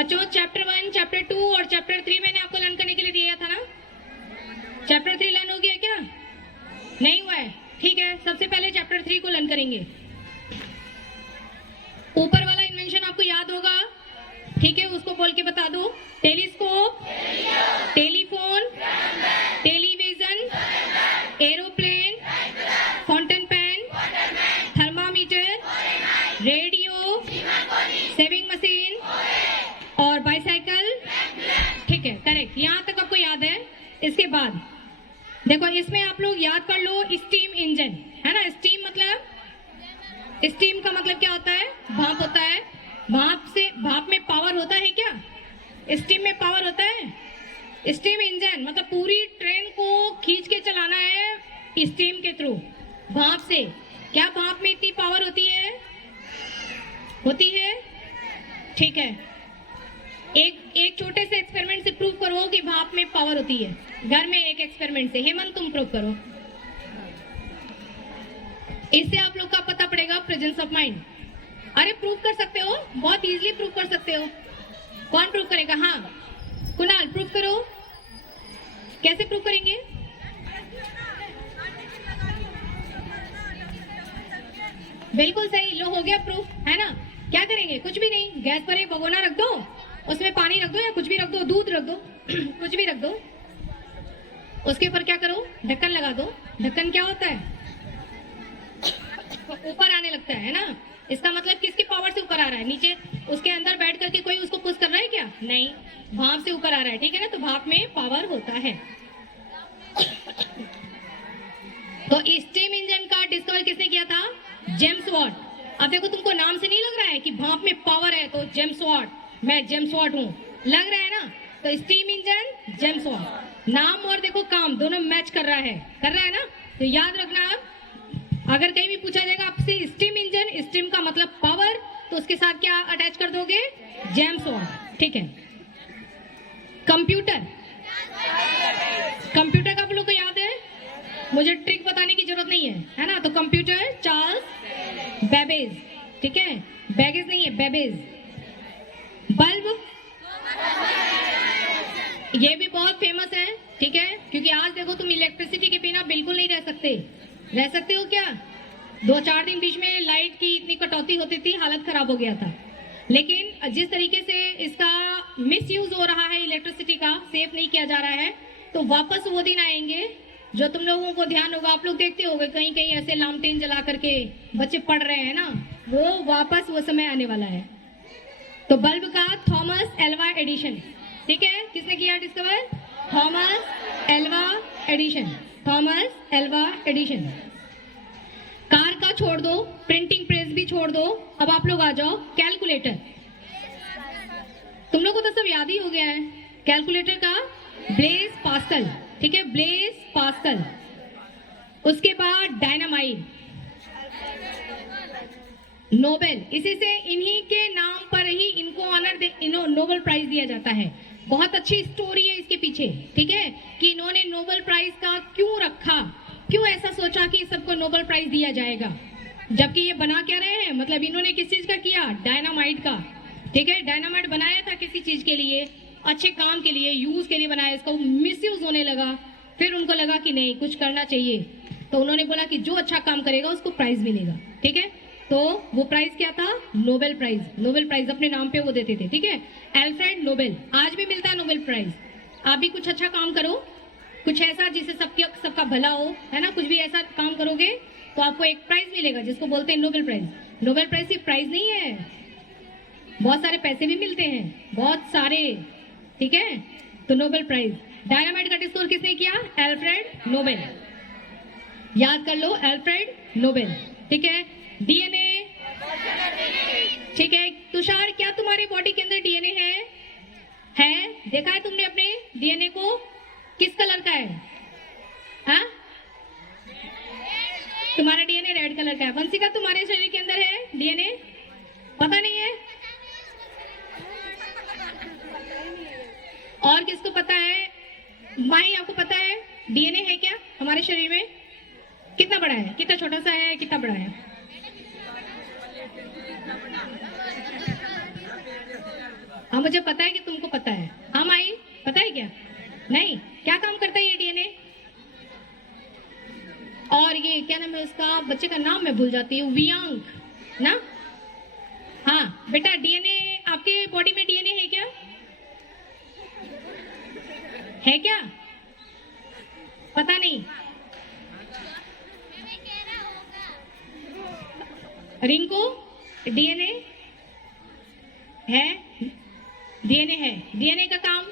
बच्चों chapter 1, chapter 2 और chapter 3 मैंने आपको लर्न करने के लिए दिया था ना। चैप्टर 3 लर्न हो गया क्या? नहीं हुआ है? ठीक है, सबसे पहले चैप्टर 3 को लर्न करेंगे। ऊपर वाला इन्वेंशन आपको याद होगा, ठीक है, उसको बोल के बता दो। Telescope, telephone, television, aeroplane, fountain pen, thermometer, radio, sewing machine और बाइसाइकिल। ठीक है, करेक्ट, यहाँ तक आपको याद है। इसके बाद देखो, इसमें आप लोग याद कर लो स्टीम इंजन, है ना। स्टीम मतलब, स्टीम का मतलब क्या होता है? भाप होता है। भाप में पावर होता है क्या? स्टीम में पावर होता है। स्टीम इंजन मतलब पूरी ट्रेन को खींच के चलाना है स्टीम के थ्रू, भाप से। क्या भाप में इतनी पावर होती है? होती है, ठीक है। एक छोटे से एक्सपेरिमेंट से प्रूव करो कि भाप में पावर होती है। घर में एक एक्सपेरिमेंट से, हेमंत तुम प्रूव करो। इससे आप लोग का पता पड़ेगा प्रेजेंस ऑफ माइंड। अरे प्रूव कर सकते हो, बहुत इजीली प्रूव कर सकते हो। कौन प्रूव करेगा? हाँ कुणाल प्रूव करो। कैसे प्रूव करेंगे? बिल्कुल सही, लो हो गया प्रूफ, है ना। क्या करेंगे? कुछ भी नहीं, गैस पर एक भगोना रख दो, उसमें पानी रख दो या कुछ भी रख दो, दूध रख दो कुछ भी रख दो। उसके ऊपर क्या करो? ढक्कन लगा दो। ढक्कन क्या होता है? ऊपर आने लगता है ना। इसका मतलब किसकी पावर से ऊपर आ रहा है? नीचे उसके अंदर बैठ करके कोई उसको पुश कर रहा है क्या? नहीं, भाप से ऊपर आ रहा है, ठीक है ना। तो भाप में पावर होता है। तो स्टीम इंजन का डिस्कवर किसने किया था? James Watt. अब देखो, तुमको नाम से नहीं लग रहा है कि भाप में पावर है तो जेम्स वाट, मैं जेम्स वाट हूँ, लग रहा है ना। तो स्टीम इंजन जेम्स वाट, नाम और देखो काम दोनों मैच कर रहा है ना। तो याद रखना, आप अगर कहीं भी पूछा जाएगा आपसे स्टीम इंजन, स्टीम का मतलब पावर, तो उसके साथ क्या अटैच कर दोगे? जेम्स वाट, ठीक है। कंप्यूटर, कंप्यूटर का आप लोग को याद है, मुझे ट्रिक बताने की जरूरत नहीं है ना। तो कंप्यूटर चार्ल्स बेबेज, ठीक है, बैगेज नहीं है, बेबेज। बल्ब, ये भी बहुत फेमस है, ठीक है, क्योंकि आज देखो तुम इलेक्ट्रिसिटी के बिना बिल्कुल नहीं रह सकते हो क्या? 2-4 दिन बीच में लाइट की इतनी कटौती होती थी, हालत खराब हो गया था। लेकिन जिस तरीके से इसका मिसयूज हो रहा है, इलेक्ट्रिसिटी का सेफ नहीं किया जा रहा है, तो वापस वो दिन आएंगे जो तुम लोगों को ध्यान होगा, आप लोग देखते होंगे कहीं कहीं ऐसे लालटेन जला करके बच्चे पढ़ रहे हैं ना, वो वापस वो समय आने वाला है। तो बल्ब का थॉमस एल्वा एडिशन, ठीक है, किसने किया discover? Thomas Alva Edison, Thomas Alva Edison. Car का छोड़ दो, प्रिंटिंग प्रेस भी छोड़ दो, अब आप लोग आ जाओ कैलकुलेटर। तुम लोग को तो सब याद ही हो गया है। कैलकुलेटर का ब्लेज पास्कल, ठीक है, ब्लेज पास्कल। उसके बाद डायनामाइट, नोबेल, इसी से इन्हीं के नाम पर ही इनको ऑनर नोबेल प्राइज दिया जाता है। बहुत अच्छी स्टोरी है इसके पीछे, ठीक है, कि इन्होंने नोबेल प्राइज का क्यों रखा, क्यों ऐसा सोचा कि सबको नोबेल प्राइज दिया जाएगा, जबकि ये बना क्या रहे हैं, मतलब इन्होंने किस चीज का किया? डायनामाइट का, ठीक है। डायनामाइट बनाया था किसी चीज के लिए, अच्छे काम के लिए, यूज के लिए बनाया, इसका मिसयूज होने लगा। फिर उनको लगा कि नहीं, कुछ करना चाहिए, तो उन्होंने बोला कि जो अच्छा काम करेगा उसको प्राइज मिलेगा, ठीक है। तो वो प्राइज क्या था? Nobel prize. नोबेल प्राइज अपने नाम पे वो देते थे, ठीक है, अल्फ्रेड नोबेल। आज भी मिलता है नोबेल प्राइज। आप भी कुछ अच्छा काम करो, कुछ ऐसा जिससे सबका भला हो, है ना, कुछ भी ऐसा काम करोगे तो आपको एक प्राइज मिलेगा, जिसको बोलते हैं नोबेल प्राइज। नोबेल प्राइज सिर्फ प्राइज नहीं है, बहुत सारे पैसे भी मिलते हैं, बहुत सारे, ठीक है। तो नोबेल प्राइज। डायनामाइट का डिस्कवर किसने किया? Alfred Nobel. याद कर लो, अल्फ्रेड नोबेल, ठीक है। डीएनए, ठीक है। तुषार, क्या तुम्हारी बॉडी के अंदर डीएनए है? देखा है तुमने अपने डीएनए को? किस कलर का है? हाँ, तुम्हारा डीएनए रेड कलर का है। वंशिका, तुम्हारे शरीर के अंदर है डीएनए? पता नहीं है। और किसको पता है? माही, आपको पता है डीएनए है क्या हमारे शरीर में? कितना बड़ा है, कितना छोटा सा है, कितना बड़ा है? हाँ मुझे पता है कि तुमको पता है। हाँ माई, पता है क्या? नहीं, क्या काम करता है ये डीएनए? और ये क्या नाम है उसका, बच्चे का नाम मैं भूल जाती हूँ, वियांग ना? हाँ बेटा, डीएनए आपके बॉडी में डीएनए है क्या? है क्या? पता नहीं। रिंकू, डीएनए है? डीएनए है। डीएनए का काम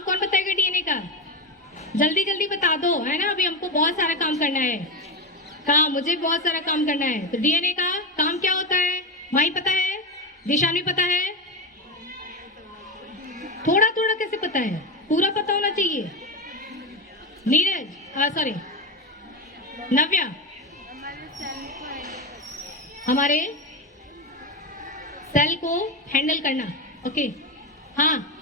कौन बताएगा डीएनए का? जल्दी जल्दी बता दो, है ना, अभी हमको बहुत सारा काम करना है। काम, मुझे बहुत सारा काम करना है। तो डीएनए का काम क्या होता है? माही पता है? दिशानी पता है? थोड़ा थोड़ा कैसे पता है? पूरा पता होना चाहिए। नीरज, सॉरी नव्या, हमारे सेल को हैंडल करना। ओके, हाँ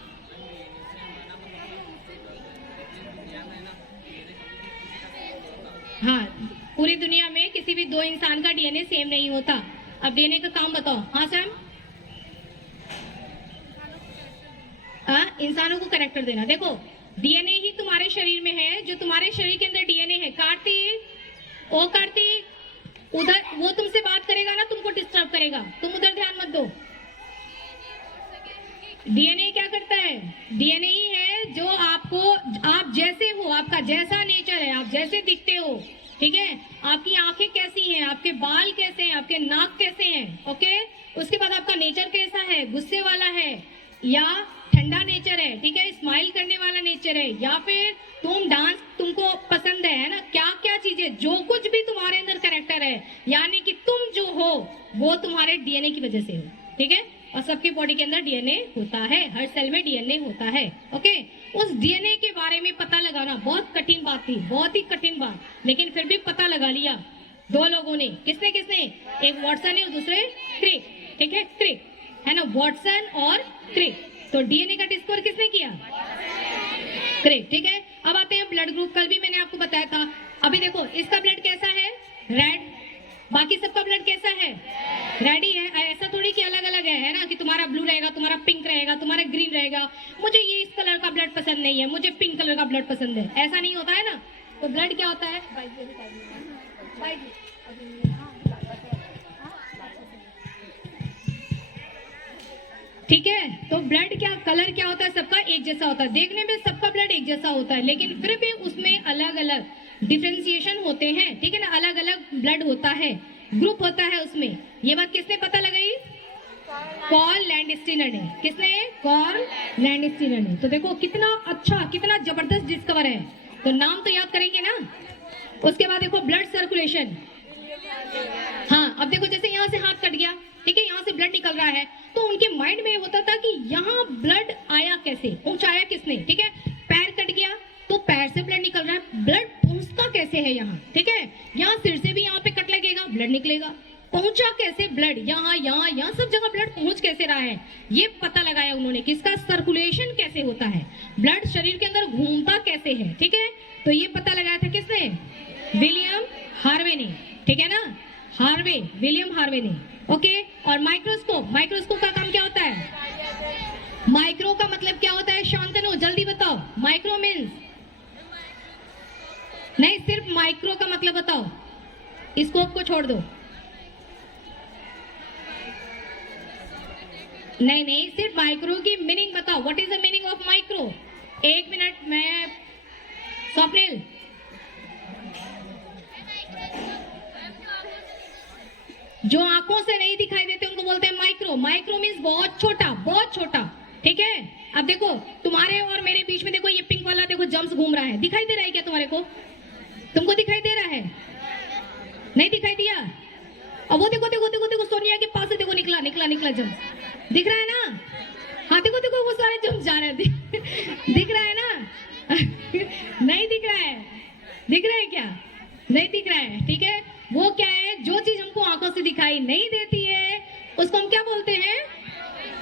हाँ, पूरी दुनिया में किसी भी दो इंसान का डीएनए सेम नहीं होता। अब डीएनए का काम बताओ। हाँ सैम, इंसानों को करेक्टर देना। देखो, डीएनए ही तुम्हारे शरीर में है, जो तुम्हारे शरीर के अंदर डीएनए है। कार्तिक, ओ कार्तिक, उधर वो तुमसे बात करेगा ना, तुमको डिस्टर्ब करेगा, तुम उधर ध्यान मत दो। डीएनए क्या करता है? डीएनए ही है जो आपको, आप जैसे हो, आपका जैसा नेचर है, आप जैसे दिखते हो, ठीक है, आपकी आंखें कैसी हैं, आपके बाल कैसे हैं, आपके नाक कैसे हैं, ओके, उसके बाद आपका नेचर कैसा है, गुस्से वाला है या ठंडा नेचर है, ठीक है, स्माइल करने वाला नेचर है, या फिर तुम डांस तुमको पसंद है ना, क्या क्या चीजें, जो कुछ भी तुम्हारे अंदर कैरेक्टर है, यानी कि तुम जो हो वो तुम्हारे डीएनए की वजह से हो, ठीक है। और सबकी बॉडी के अंदर डीएनए होता है, हर सेल में डीएनए होता है, ओके। उस डीएनए के बारे में पता लगाना बहुत कठिन बात थी, बहुत ही कठिन बात, लेकिन फिर भी पता लगा लिया दो लोगों ने। किसने किसने? एक वॉटसन है और दूसरे क्रिक, ठीक है, क्रिक है ना, वॉटसन और क्रिक। तो डीएनए का डिस्कवर किसने किया? क्रिक, ठीक है। अब आते हैं ब्लड ग्रुप। कल भी मैंने आपको बताया था। अभी देखो, इसका ब्लड कैसा है? रेड। बाकी सबका ब्लड कैसा है? रेड ही है। ऐसा थोड़ी कि अलग अलग है ना, कि तुम्हारा ब्लू रहेगा, तुम्हारा पिंक रहेगा, तुम्हारा ग्रीन रहेगा, मुझे ये इस कलर का ब्लड पसंद नहीं है, मुझे पिंक कलर का ब्लड पसंद है, ऐसा नहीं होता है ना। तो ब्लड क्या होता है? ठीक है, तो ब्लड क्या, कलर क्या होता है? सबका एक जैसा होता है, देखने में सबका ब्लड एक जैसा होता है, लेकिन फिर भी उसमें अलग अलग डिफरेंशिएशन होते हैं, ठीक है ना, अलग अलग ब्लड होता है, ग्रुप होता है उसमें। ये बात किसने पता लगाई? कार्ल लैंडस्टीनर ने। किसने? कार्ल लैंडस्टीनर ने। तो देखो कितना अच्छा, कितना जबरदस्त डिस्कवर है। तो नाम तो याद करेंगे ना। उसके बाद देखो ब्लड सर्कुलेशन। हाँ, अब देखो जैसे यहाँ से हाथ कट गया, ठीक है, यहाँ से ब्लड निकल रहा है, तो उनके माइंड में होता था कि यहाँ ब्लड आया कैसे, पहुंचाया किसने, ठीक है। पैर कट गया तो पैर से ब्लड निकल रहा है, ब्लड पहुंचता कैसे है यहाँ, ठीक है। यहाँ सिर से भी यहाँ पे कट लगेगा, ब्लड निकलेगा, पहुंचा कैसे ब्लड, यहाँ यहाँ यहाँ सब जगह ब्लड पहुंच कैसे रहा है, ये पता लगाया उन्होंने कि इसका सर्कुलेशन कैसे होता है, ब्लड शरीर के अंदर घूमता कैसे है, ठीक है। तो ये पता लगाया था किसने? विलियम हार्वे ने, ठीक है ना, हार्वे, विलियम हार्वे ने, ओके। और माइक्रोस्कोप, माइक्रोस्कोप का काम क्या होता है? माइक्रो का मतलब क्या होता है? शांतनु जल्दी बताओ। माइक्रो मीन्स, नहीं, सिर्फ माइक्रो का मतलब बताओ, स्कोप को छोड़ दो। नहीं नहीं, सिर्फ माइक्रो की मीनिंग बताओ। What is the meaning of micro? एक मिनट, मैं स्वप्निल, जो आंखों से नहीं दिखाई देते उनको बोलते हैं माइक्रो। माइक्रो मीन्स बहुत छोटा, बहुत छोटा, ठीक है। अब देखो तुम्हारे और मेरे बीच में देखो ये पिंक वाला देखो जम्स घूम रहा है, दिखाई दे रहा है क्या तुम्हारे को? तुमको दिखाई दे रहा है? नहीं दिखाई दिया? अब वो देखो देखो देखो देखो सोनिया के पास से देखो निकला निकला निकला जम्स, दिख रहा है ना? हाँ देखो देखो वो सारे जम्स जा रहे हैं, दिख रहा है ना? नहीं दिख रहा है? दिख रहा है क्या? नहीं दिख रहा है, ठीक है। वो क्या है, जो चीज हमको आंखों से दिखाई नहीं देती है उसको हम क्या बोलते हैं?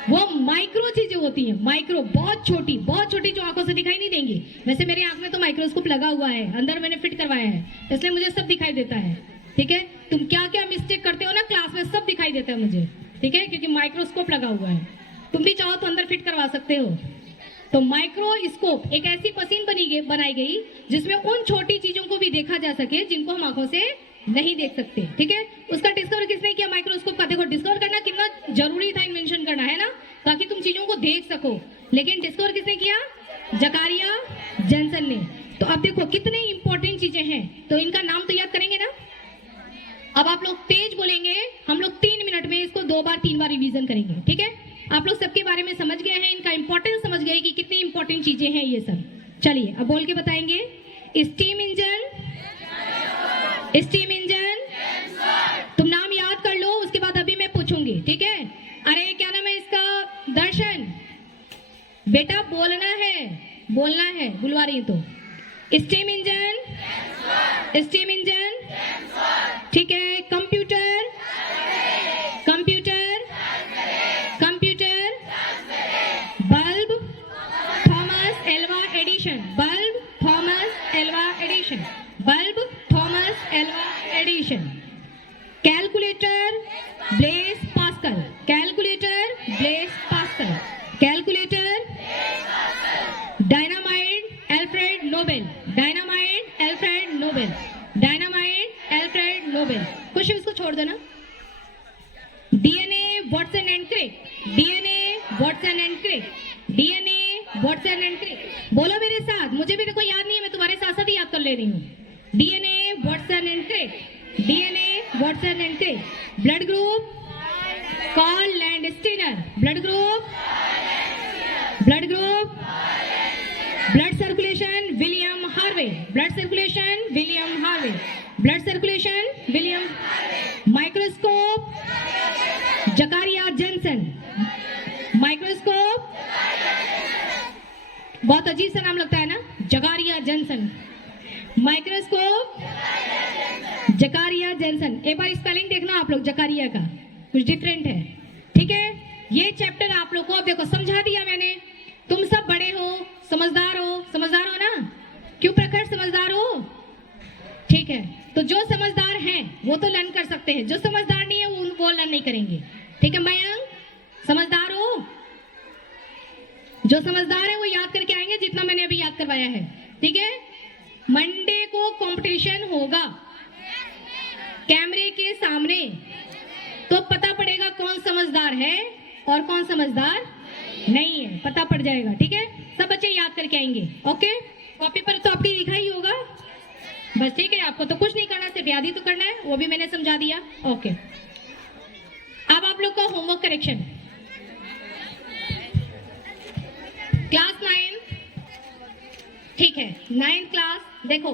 वो माइक्रो चीजें होती हैं, माइक्रो, बहुत छोटी जो आंखों से दिखाई नहीं देंगी। वैसे मेरे आंख में तो माइक्रोस्कोप लगा हुआ है, अंदर मैंने फिट करवाया है, इसलिए मुझे सब दिखाई देता है, ठीक है। तुम क्या क्या मिस्टेक करते हो ना क्लास में, सब दिखाई देता है मुझे, ठीक है, क्योंकि माइक्रोस्कोप लगा हुआ है। तुम भी चाहो तो अंदर फिट करवा सकते हो। तो माइक्रोस्कोप एक ऐसी मशीन बनाई गई जिसमें उन छोटी चीजों को भी देखा जा सके जिनको हम आंखों से नहीं देख सकते। ठीक है, उसका डिस्कवर किसने किया? माइक्रोस्कोप का। देखो डिस्कवर करना कितना जरूरी था, इन्वेंशन करना है ना, ताकि तुम चीजों को देख सको। लेकिन डिस्कवर किसने किया? जकारिया जेनसन ने। तो अब देखो कितने इंपॉर्टेंट चीजें हैं, तो इनका नाम तो याद करेंगे ना। अब आप लोग तेज बोलेंगे, हम लोग 3 मिनट में इसको 2 बार 3 बार रिवीजन करेंगे। ठीक है, आप लोग सबके बारे में समझ गए हैं, इनका इंपॉर्टेंस समझ गए कि कितनी इंपॉर्टेंट चीजें हैं ये सब। चलिए अब बोल के बताएंगे। स्टीम इंजन, स्टीम इंजन, तुम नाम याद कर लो, उसके बाद अभी मैं पूछूंगी। ठीक है, अरे क्या नाम है इसका? दर्शन, बेटा बोलना है, बोलना है, बुलवा रही तो। स्टीम इंजन, स्टीम इंजन, ठीक है। Computer, computer, computer, bulb, Thomas Alva Edison, bulb, Thomas Alva Edison, bulb, Thomas Alva Edison. Calculator, Blaise Pascal, calculator, Blaise Pascal, calculator. Dynamite, Alfred Nobel, dynamite, Alfred Nobel, dynamite, Alfred Nobel. कुछ उसको छोड़ देना। DNA, Watson and Crick, DNA, Watson and Crick, DNA, Watson and Crick. बोलो मेरे साथ, मुझे भी देखो याद नहीं है, मैं तुम्हारे साथ साथ ही याद कर ले रही हूँ। DNA, Watson and Crick, DNA, Watson and Crick. Blood group, Karl Landsteiner, blood group, blood group. Blood circulation, William Harvey, blood circulation, William Harvey, blood circulation, William. Microscope, Zachariah Jensen, microscope. बहुत अजीब सा नाम लगता है ना, Zachariah Jensen, microscope, Zachariah Jensen. एक बार spelling देखना आप लोग, जकारिया का कुछ डिफरेंट है। ठीक है, ये चैप्टर आप लोग को अब देखो समझा दिया मैंने। तुम सब बड़े हो, समझदार हो, समझदार हो ना? क्यों प्रखर समझदार हो? ठीक है, तो जो समझदार हैं वो तो लर्न कर सकते हैं, जो समझदार नहीं है वो लर्न नहीं करेंगे। ठीक है, मयंक समझदार हो? जो समझदार है वो याद करके आएंगे जितना मैंने अभी याद करवाया है। ठीक है, मंडे को कंपटीशन होगा कैमरे के सामने, तो पता पड़ेगा कौन समझदार है और कौन समझदार नहीं है, पता पड़ जाएगा। ठीक है, सब बच्चे याद करके आएंगे। ओके, कॉपी पर तो आपने लिखा ही होगा बस। ठीक है, आपको तो कुछ नहीं करना, सिर्फ याद ही तो करना है, वो भी मैंने समझा दिया। ओके, अब आप लोग का होमवर्क करेक्शन। क्लास 9, ठीक है, 9th क्लास। देखो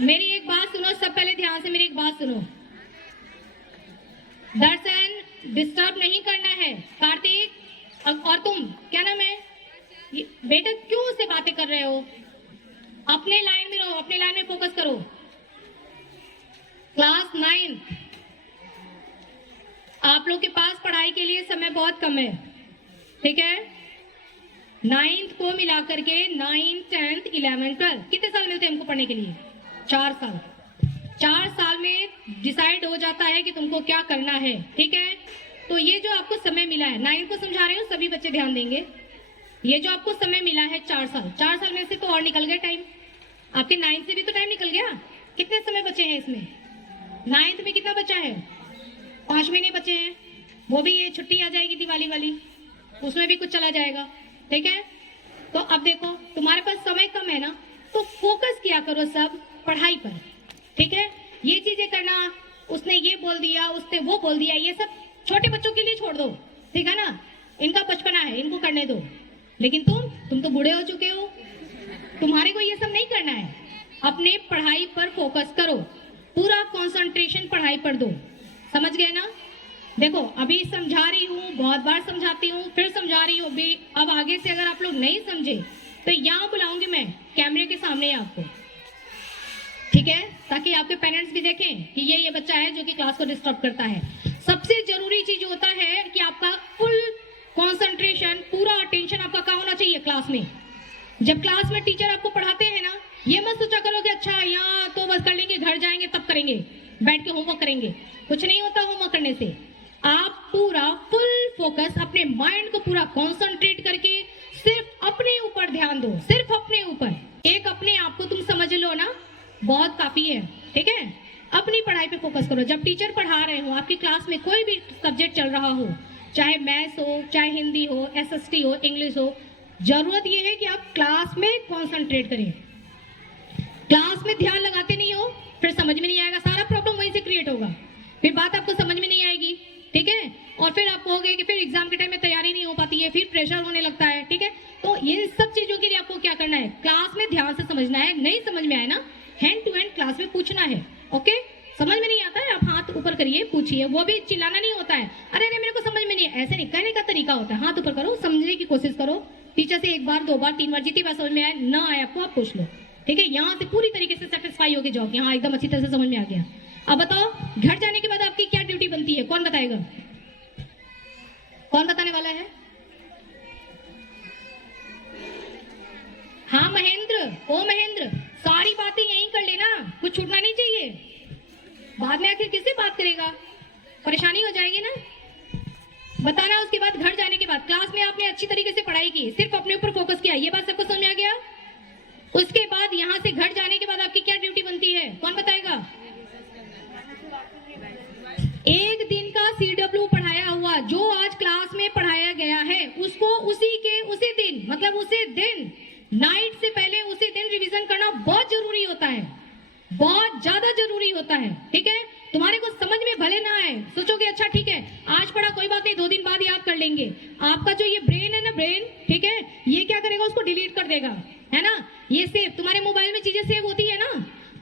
मेरी एक बात सुनो, सब पहले ध्यान से मेरी एक बात सुनो। दर्शन, डिस्टर्ब नहीं करना है। कार्तिक और तुम, क्या नाम है बेटा, क्यों उससे बातें कर रहे हो? अपने लाइन में रहो, अपने लाइन में फोकस करो। क्लास 9, आप लोग के पास पढ़ाई के लिए समय बहुत कम है। ठीक है, 9th को मिलाकर के 9th, 10th, 11th, 12 कितने साल मिलते हैं हमको पढ़ने के लिए? 4 साल। 4 साल में डिसाइड हो जाता है कि तुमको क्या करना है। ठीक है, तो ये जो आपको समय मिला है, 9th को समझा रही हूँ, सभी बच्चे ध्यान देंगे। ये जो आपको समय मिला है 4 साल, 4 साल में से तो और निकल गया टाइम। आपके 9th से भी तो टाइम निकल गया। कितने समय बचे हैं इसमें? 9th में कितना बचा है? 5 महीने बचे हैं, वो भी ये छुट्टी आ जाएगी दिवाली वाली, उसमें भी कुछ चला जाएगा। ठीक है, तो अब देखो तुम्हारे पास समय कम है ना, तो फोकस किया करो सब पढ़ाई पर। ठीक है, ये चीजें करना, उसने ये बोल दिया, उसने वो बोल दिया, ये सब छोटे बच्चों के लिए छोड़ दो। ठीक है ना, इनका बचपना है, इनको करने दो। लेकिन तुम तो बूढ़े हो चुके हो, तुम्हारे को ये सब नहीं करना है। अपने पढ़ाई पर फोकस करो, पूरा कंसंट्रेशन पढ़ाई पर दो। समझ गए ना? देखो अभी समझा रही हूँ, बहुत बार समझाती हूँ, फिर समझा रही हूँ भी। अब आगे से अगर आप लोग नहीं समझे तो यहाँ बुलाऊंगी मैं कैमरे के सामने आपको। ठीक है, ताकि आपके पेरेंट्स भी देखें कि ये बच्चा है जो कि क्लास को डिस्टर्ब करता है। सबसे जरूरी चीज होता है कि आपका फुल कंसंट्रेशन, पूरा अटेंशन आपका कहाँ होना चाहिए? क्लास में। जब क्लास में टीचर आपको पढ़ाते हैं ना, ये मत सोचा करो कि अच्छा यहाँ तो बस कर लेंगे, घर जाएंगे तब करेंगे, बैठ के होमवर्क करेंगे। कुछ नहीं होता होमवर्क करने से। आप पूरा फुल फोकस अपने माइंड को पूरा कंसंट्रेट करके सिर्फ अपने ऊपर ध्यान दो, सिर्फ अपने ऊपर। एक अपने आप को तुम समझ लो ना, बहुत काफी है, ठीक है। अपनी पढ़ाई पे फोकस करो। जब टीचर पढ़ा रहे हो, आपकी क्लास में कोई भी सब्जेक्ट चल रहा हो, चाहे मैथ्स हो, चाहे हिंदी हो, एसएसटी हो, इंग्लिश हो, जरूरत यह है कि आप क्लास में कंसंट्रेट करें। क्लास में ध्यान लगाते नहीं हो, फिर समझ में नहीं आएगा, सारा प्रॉब्लम वहीं से क्रिएट होगा, फिर बात आपको समझ में नहीं आएगी, ठीक है। और फिर आप कहोगे कि फिर एग्जाम के टाइम में तैयारी नहीं हो पाती है, फिर प्रेशर होने लगता है, ठीक है। तो ये सब चीजों के लिए आपको क्या करना है, क्लास में ध्यान से समझना है। नहीं समझ में आए ना, हैंड टू हैंड क्लास में पूछना है, ओके। समझ में नहीं आता है, आप हाथ ऊपर करिए, पूछिए। वो भी चिल्लाना नहीं होता है, अरे अरे मेरे को समझ में नहीं है, ऐसे नहीं, कहने का तरीका होता है। हाथ ऊपर करो, समझने की कोशिश करो, टीचर से एक बार, दो बार, तीन बार, जितनी बार समझ में आए, ना आए आपको, आप पूछ लो, ठीक है। यहाँ से पूरी तरीके से सेटिस्फाई होके जाओ कि हाँ एकदम अच्छी तरह से समझ में आ गया। अब बताओ, घर जाने के बाद आपकी क्या ड्यूटी बनती है, कौन बताएगा? कौन बताने वाला है? हाँ महेंद्र, ओ महेंद्र, सारी बातें यहीं कर लेना, कुछ छूटना नहीं चाहिए। बाद में आखिर किससे बात करेगा, परेशानी हो जाएगी ना। बताना। उसके बाद घर जाने के बाद क्लास में आपने अच्छी तरीके से पढ़ाई की, सिर्फ अपने ऊपर फोकस किया, ये बात सबको समझ में आ गया। उसके बाद यहाँ से घर जाने के बाद आपकी क्या ड्यूटी बनती है, कौन बताएगा? एक दिन का सीडब्ल्यू पढ़ाया हुआ, जो आज क्लास में पढ़ाया गया है, उसको उसी दिन, मतलब उसी दिन नाइट से पहले उसी दिन रिवीजन करना बहुत जरूरी होता है, बहुत ज्यादा जरूरी होता है, ठीक है। तुम्हारे को समझ में भले ना आए, सोचोगे अच्छा ठीक है आज पढ़ा, कोई बात नहीं, 2 दिन बाद याद कर लेंगे। आपका जो ये ब्रेन है ना, ब्रेन, ठीक है, ये क्या करेगा, उसको डिलीट कर देगा, है ना। ये सेव, तुम्हारे मोबाइल में चीजें सेव होती है ना,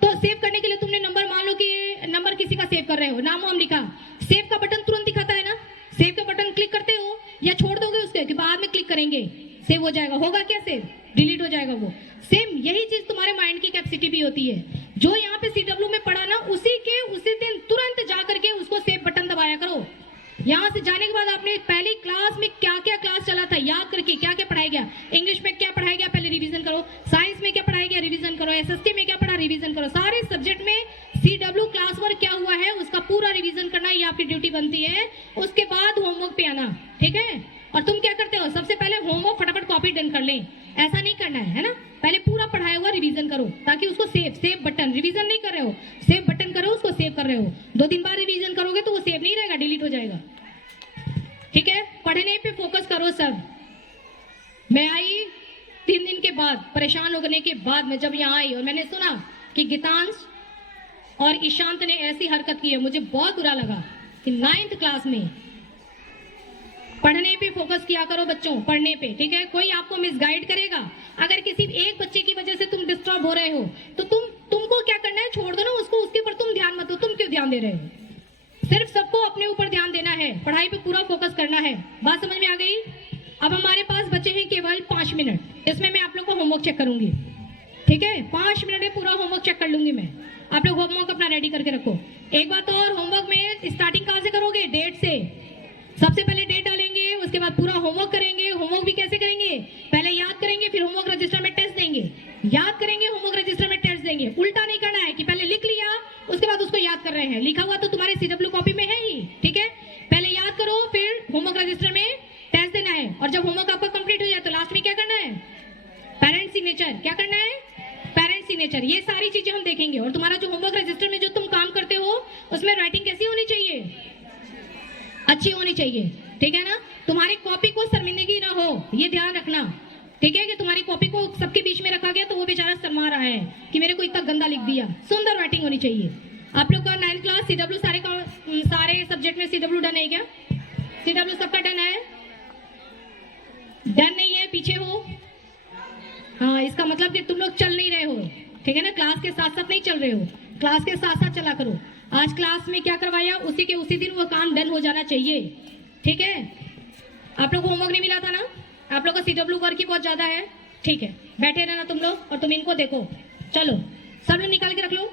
तो सेव करने के लिए तुमने नंबर, मान लो कि नंबर किसी का सेव कर रहे हो, नाम वाम लिखा, सेव का बटन तुरंत दिखाता है ना, सेव का बटन क्लिक करते हो या छोड़ दोगे उसके कि बाद में क्लिक करेंगे, सेव हो जाएगा, होगा क्या, सेव डिलीट हो जाएगा वो। सेम यही चीज तुम्हारे माइंड की कैपेसिटी भी होती है। जो यहाँ पे सीडब्ल्यू में पढ़ा ना, उसी दिन तुरंत जा करके उसको सेव बटन दबाया करो। यहाँ से जाने के बाद आपने पहली क्लास में क्या क्या क्लास चला था याद करके, क्या क्या पढ़ाया गया, इंग्लिश में क्या पढ़ाया गया पहले रिवीजन करो, साइंस में क्या पढ़ाया गया रिवीजन करो, एसएसटी में क्या पढ़ा रिवीजन करो, सारे सब्जेक्ट में सीडब्ल्यू क्लास वर्क क्या हुआ है उसका पूरा रिवीजन करना, ये आपकी ड्यूटी बनती है। उसके बाद होमवर्क पे आना, ठीक है। और तुम क्या करते हो, सबसे पहले होमवर्क फटाफट कॉपी डन कर लें, ऐसा नहीं करना है ना। पहले पूरा पढ़ाया हुआ रिवीजन करो, ताकि उसको सेव बटन, रिवीजन नहीं कर रहे हो, सेव बटन करो, उसको सेव कर रहे हो। 2 दिन बाद रिवीजन करोगे तो वो सेव नहीं रहेगा, डिलीट हो जाएगा, ठीक है। पढ़ने पे फोकस करो सब। मैं आई 3 दिन के बाद, परेशान होने के बाद मैं जब यहाँ आई और मैंने सुना कि गीतांश और ईशांत ने ऐसी हरकत की है, मुझे बहुत बुरा लगा कि 9th क्लास में पढ़ने पे फोकस किया करो बच्चों, पढ़ने पे, ठीक है। कोई आपको मिसगाइड करेगा, अगर किसी एक बच्चे की वजह से तुम डिस्टर्ब हो रहे हो तो तुमको क्या करना है, छोड़ दो ना उसको, उसके ऊपर तुम ध्यान मत दो। तुम क्यों ध्यान दे रहे हो, सिर्फ सबको अपने ऊपर ध्यान देना है, पढ़ाई पे पूरा फोकस करना है। बात समझ में आ गई? अब हमारे पास बचे हैं केवल 5 मिनट, इसमें मैं आप लोग को होमवर्क चेक करूंगी, ठीक है। 5 मिनट में पूरा होमवर्क चेक कर लूंगी मैं, आप लोग होमवर्क अपना रेडी करके रखो। एक बात और, होमवर्क में स्टार्टिंग कहाँ से करोगे, डेट से। सबसे पहले डेट डालेंगे, उसके बाद पूरा होमवर्क करेंगे। होमवर्क भी कैसे करेंगे, पहले याद करेंगे, फिर होमवर्क रजिस्टर में टेस्ट देंगे, याद करेंगे, होमवर्क रजिस्टर में टेस्ट देंगे। उल्टा नहीं करना है कि पहले लिख लिया उसके बाद उसको याद कर रहे हैं, लिखा हुआ तो तुम्हारे सीडब्ल्यू कॉपी में है ही, ठीक है। पहले याद करो, फिर होमवर्क रजिस्टर में टेस्ट देना है, और जब होमवर्क आपका कंप्लीट हो जाए तो लास्ट में क्या करना है, पेरेंट सिग्नेचर। क्या करना है, पेरेंट सिग्नेचर। ये सारी चीजें हम देखेंगे। और तुम्हारा जो होमवर्क रजिस्टर में जो तुम काम करते हो उसमें राइटिंग कैसी होनी चाहिए, अच्छी होनी चाहिए, ठीक है ना। तुम्हारी कॉपी को शर्मिंदगी ना हो, ये ध्यान रखना, ठीक है, कि तुम्हारी कॉपी को सबके बीच में रखा गया तो वो बेचारा शर्मा रहा है कि मेरे को इतना गंदा लिख दिया। सुंदर राइटिंग होनी चाहिए। आप लोग का 9th क्लास सीडब्ल्यू सारे सब्जेक्ट में सीडब्ल्यू डन है क्या, सीडब्ल्यू सबका डन है, डन नहीं है पीछे हो, हाँ, इसका मतलब कि तुम लोग चल नहीं रहे हो, ठीक है ना। क्लास के साथ साथ नहीं चल रहे हो, क्लास के साथ साथ चला करो। आज क्लास में क्या करवाया उसी के उसी दिन वो काम डन हो जाना चाहिए, ठीक है। आप लोग को होमवर्क नहीं मिला था ना, आप लोग का सीडब्ल्यू वर्क ही बहुत ज्यादा है, ठीक है। बैठे रहना तुम लोग और तुम इनको देखो, चलो सब लोग निकाल के रख लो।